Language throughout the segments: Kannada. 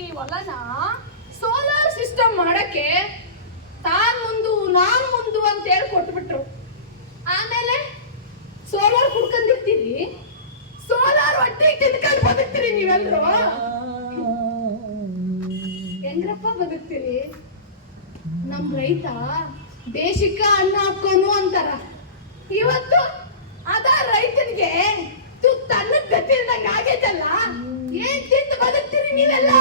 ಎಕರೆ ಹೊಲನ ಸೋಲಾರ್ ಸಿಸ್ಟಮ್ ಮಾಡಕ್ಕೆ ತಾನ್ ಮುಂದು ನಾನ್ ಮುಂದು ಅಂತ ಹೇಳಿ ಕೊಟ್ಬಿಟ್ರು. ಆಮೇಲೆ ಸೋಲಾರ್ ಕುಡ್ಕೊಂಡಿರ್ತೀರಿ, ಸೋಲಾರ್ ಹೊಟ್ಟೆಗೆ ತಿನ್ಕೊಂಡು ಬದುಕ್ತೀರಿ ನೀವೆಲ್ರು. ಹೆಂಗ್ರಪ್ಪ ಬದುಕ್ತೀರಿ? ನಮ್ ರೈತ ದೇಶಕ್ಕ ಅನ್ನ ಹಾಕೋನು ಅಂತಾರ. ಇವತ್ತು ಅದ ರೈತನಿಗೆ ತುತ್ತ ಅನ್ನದ ಗತಿಲ್ದಂಗ ಆಗೈತಲ್ಲ. ಏನ್ ತಿಂದು ಬದುಕ್ತೀರಿ ನೀವೆಲ್ಲ?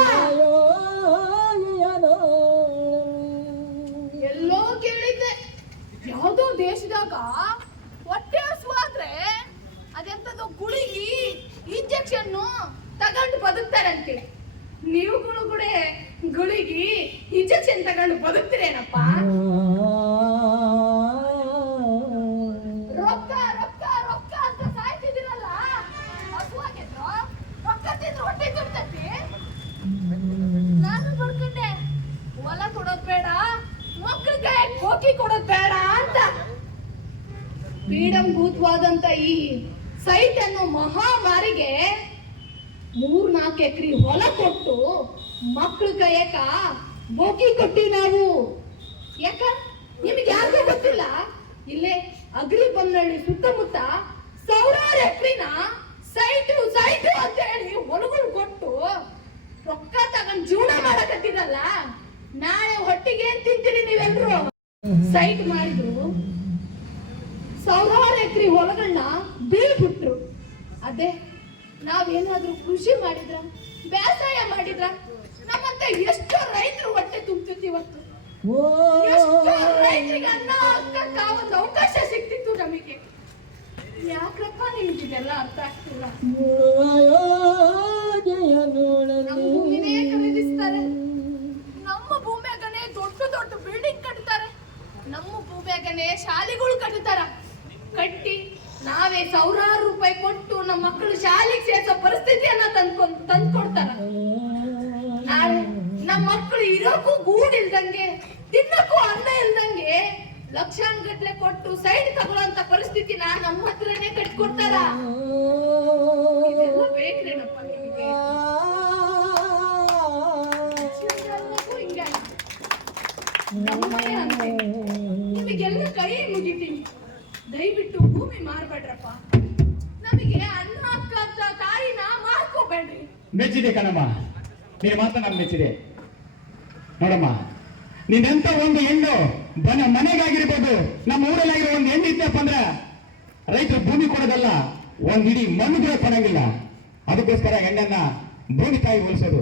ಎಲ್ಲೋ ಕೇಳಿದ್ದೆ, ಯಾವ್ದೋ ದೇಶದಾಗ ಹೊಟ್ಟೆ ಹಸುವಾದ್ರೆ ಅದೆಂತದೋ ಗುಳಿಗಿ ಇಂಜೆಕ್ಷನ್ ತಗೊಂಡು ಬದುಕ್ತಾರಂತೆ. ನೀವುಗಳು ಕೂಡ ಗುಳಿಗಿ ಇಂಜೆಕ್ಷನ್ ತಗೊಂಡು ಬದುಕ್ತೀರೇನಪ್ಪ? ರೊಕ್ಕ ರೊಕ್ಕ ರೊಕ್ಕ ಅಂತ ಸಾಯ್ತಿದಿರಲ್ಲ. ಹಸುವಾಗಿದ್ರು ರೊಕ್ಕ ತಿಂದ್ರೆ ಹೊಟ್ಟೆ ತುಂಬತೈತಿ. ನಾನು ಬಡ್ಕೊಂಡೆ, ಹೊಲ ಕೊಡೋದ್ ಬೇಡ, ಮಕ್ಕಳಿಗೆ ಕೋಕಿ ಕೊಡೋದ್ ಬೇಡ ಅಂತ. ಪೀಡಂಭೂತವಾದಂತ ಈ ಸೈಟ್ ಅನ್ನೋ ಮಹಾಮಾರಿಗೆ 3-4 ಎಕರೆ ಹೊಲ ಕೊಟ್ಟು ಮಕ್ಕಳ ಕೈಯಕ ಬೋಕಿ ಕೊಟ್ಟಿ ನಾವು. ಯಾಕ ನಿಮ್ಗೆ ಯಾರಿಗೂ ಗೊತ್ತಿಲ್ಲ, ಇಲ್ಲೇ ಅಗ್ರಿ ಬೊಮ್ಮನಹಳ್ಳಿ ಸುತ್ತಮುತ್ತ 1000 ಎಕರೆನ ಸೈಟು ಸೈಟು ಅಂತ ಹೇಳಿ ಹೊಲಗಳು ಕೊಟ್ಟು ರೊಕ್ಕ ತಗೊಂಡ್ ಜೀವನ ಮಾಡಕತ್ತಿರಲ್ಲ. ನಾಳೆ ಹೊಟ್ಟಿಗೆ ಏನ್ ತಿಂತೀರಿ ನೀವೆಲ್ರು? ಸೈಟ್ ಮಾಡಿದ್ರು 1000 ಎಕರೆ ಹೊಲಗಳನ್ನ ಬೀಳ್ಬಿಟ್ರು. ಅದೇ ನಾವೇನಾದ್ರೂ ಕೃಷಿ ಮಾಡಿದ್ರ, ವ್ಯವಸಾಯ ಮಾಡಿದ್ರ ನಮ್ಮಂತ ಎಷ್ಟೋ ರೈತರು ಹೊಟ್ಟೆ ತುಂಬ್ತಿತ್ತು. ಇವತ್ತು ಎಷ್ಟೋ ರೈತರಿಗೆ ಅನ್ನ ಹಾಕಕ್ಕ ಒಂದು ಅವಕಾಶ ಸಿಗ್ತಿತ್ತು ನಮಗೆ. ಯಾಕ್ರಪ್ಪ ನಿಮ್ಗೆ ಇದೆಲ್ಲ ಅರ್ಥ ಆಗ್ತಿಲ್ಲ? ನಮ್ಮ ಭೂಮಿನೇ ಖರೀದಿಸ್ತಾರೆ, ನಮ್ಮ ಭೂಮಿಯಾಗನೇ ದೊಡ್ಡ ದೊಡ್ಡ ಬಿಲ್ಡಿಂಗ್ ಕಟ್ತಾರೆ, ನಮ್ಮ ಭೂಮಿಯಾಗನೇ ಶಾಲೆಗಳು ಕಟ್ತಾರ. ಕಟ್ಟಿ ನಾವೇ 1000 ರೂಪಾಯಿ ಕೊಟ್ಟು ನಮ್ಮ ಮಕ್ಕಳು ಶಾಲೆಗೆ ಸೇರಿಸೋ ಪರಿಸ್ಥಿತಿಯನ್ನ ತಂದ್ಕೊಡ್ತಾರ. ನಾಳೆ ನಮ್ಮ ಮಕ್ಕಳು ಇರೋಕ್ಕೂ ಗೂಡಿಲ್ದಂಗೆ, ತಿನ್ನಕ್ಕೂ ಅನ್ನ ಇಲ್ದಂಗೆ ಲಕ್ಷಾನುಗಟ್ಲೆ ಕೊಟ್ಟು ಸೈಡ್ ತಗೊಳ್ಳೋಂತ ಪರಿಸ್ಥಿತಿನ ನಮ್ಮ ಹತ್ರನೇ ಕಟ್ಕೊಡ್ತಾರ. ಇದೆಲ್ಲ ಬೇಕ್ರೇನಪ್ಪ ನಿಮಗೆ? ನಮ್ಮನೆ ಅಂತ ನಿಮಗೆಲ್ಲ ಕೈ ಮುಗಿತೀನಿ, ದಯವಿಟ್ಟು ಭೂಮಿ ಮಾರ್ಬೇಡ್ರಪ್ಪ. ನಮಗೆ ಅನ್ನ ಅಕ್ಕ ತಾಯಿನ ಮಾರ್ಕೋಬೇಡ್ರಿ. ಮೆಚ್ಚಿದೆ ಕಣಮ್ಮ, ನೀನು ಮಾತ್ರ ನಾನು ಮೆಚ್ಚಿದೆ. ನೋಡಮ್ಮ, ನೀನೆಂತ ಒಂದು ಹೆಣ್ಣು ಮನೆಗಾಗಿರ್ಬೋದು, ನಮ್ಮ ಊರಲ್ಲಾಗಿರೋ ಒಂದು ಹೆಣ್ಣು ಇದ್ದಪ್ಪ ಅಂದ್ರೆ ರೈತರು ಭೂಮಿ ಕೊಡೋದಲ್ಲ, ಒಂದ್ ಇಡೀ ಮಣ್ಣು ಕೂಡ ಕೊಡಂಗಿಲ್ಲ. ಅದಕ್ಕೋಸ್ಕರ ಹೆಣ್ಣನ್ನ ಭೂಮಿ ತಾಯಿ ಹೋಲಿಸೋದು